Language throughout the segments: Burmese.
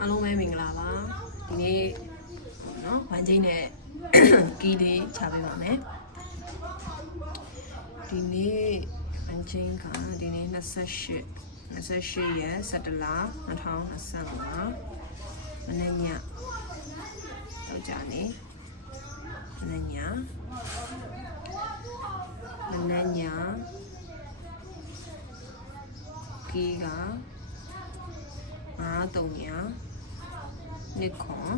အားလုံးပဲမင်္ဂလာပါဒီနေ့နော်ဝမ်းချင်းနဲ့ကီးလေးချပေးပါမယ်ဒီနေ့ဝမ်းချင်းကဒီနေ့28ရက်17လ2025မနေ့ညတော့ကြာနေမနေ့ညကီးက5300နှစ်ခွန်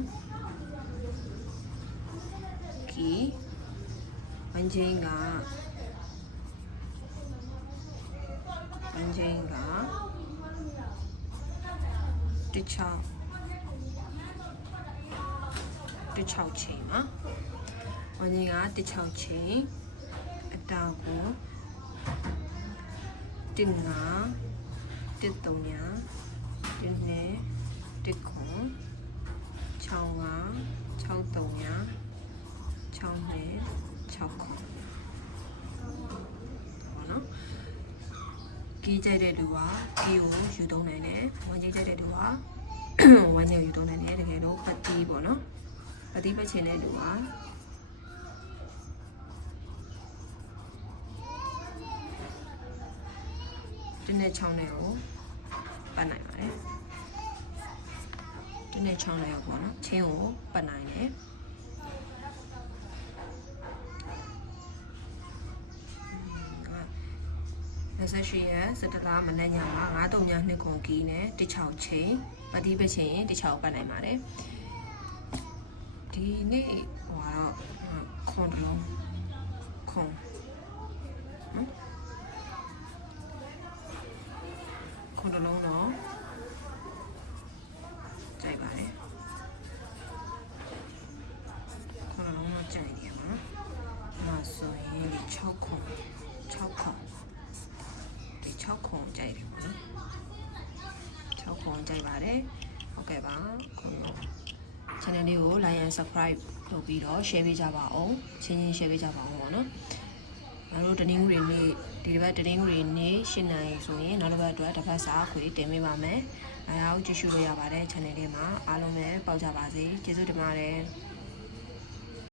ကီဝမ်းချင်းကတခြားချိန်မှာဝမ်းချင်းကတခြားချိန်အတောက်ကို15 1300ဒီနေ့တခွန်65 6300 6နှစ်6ခွန်ဟောနော်ကီးကြိုက်တဲ့လူကကီးကိုယူသုံးနိုင်တယ်ဝမ်းကြိုက်တဲ့လူကဝမ်းကြိုက်ယူသုံးနိုင်တယ်တကယ်လို့ပတ်တီးပေါ့နော်ပတ်တီးပတ်ချင်တဲ့လူကဒီနေ့6နှစ်ကိုပတ်နိုင်ပါတယ်ဒီနေ့6နှစ်ပေါ့နော်ချင်းကိုပတ်နိုင်တယ်28ရက်17လမနက်ညမှာ9:00ညနှစ်ခွန်ကီးနဲ့တခြားချိန်ပတ်တီးပတ်ချင်တခြားပတ်နိုင်ပါတယ်ဒီနေ့ဟိုတော့ခွန်လုံးခွန်ခွန်လုံးတော့ကြိုက်ပါတယ်ခွန်လုံးတော့ကြိုက်နေမှာနော်ဆိုရင်ဒီ6ခွန်ဒီ6ခွန်ကြိုက်တယ်ပေါ့နော်6ခွန်ကြိုက်ပါတယ်ဟုတ်ကဲ့ပါခွန်လုံး channel လေးကို like and subscribe လုပ်ပြီးတော့ share ပေးကြပါအောင်ချင်း share ပေးကြပါအောင်ပေါ့နော်နောက်တို့တနင်္ဂနွေနေ့ဒီတစ်ပတ်တနင်္ဂနွေနေ့8 နာရီဆိုရင်နောက်တစ်ပတ်အတွက်တစ်ပတ်စာခွေတင်ပေးပါမယ်အားလုံးကြည့်ရှုလို့ရပါတယ် channel လေးမှာအားလုံးပဲပေါက်ကြပါစေကျေးဇူးတင်ပါတယ်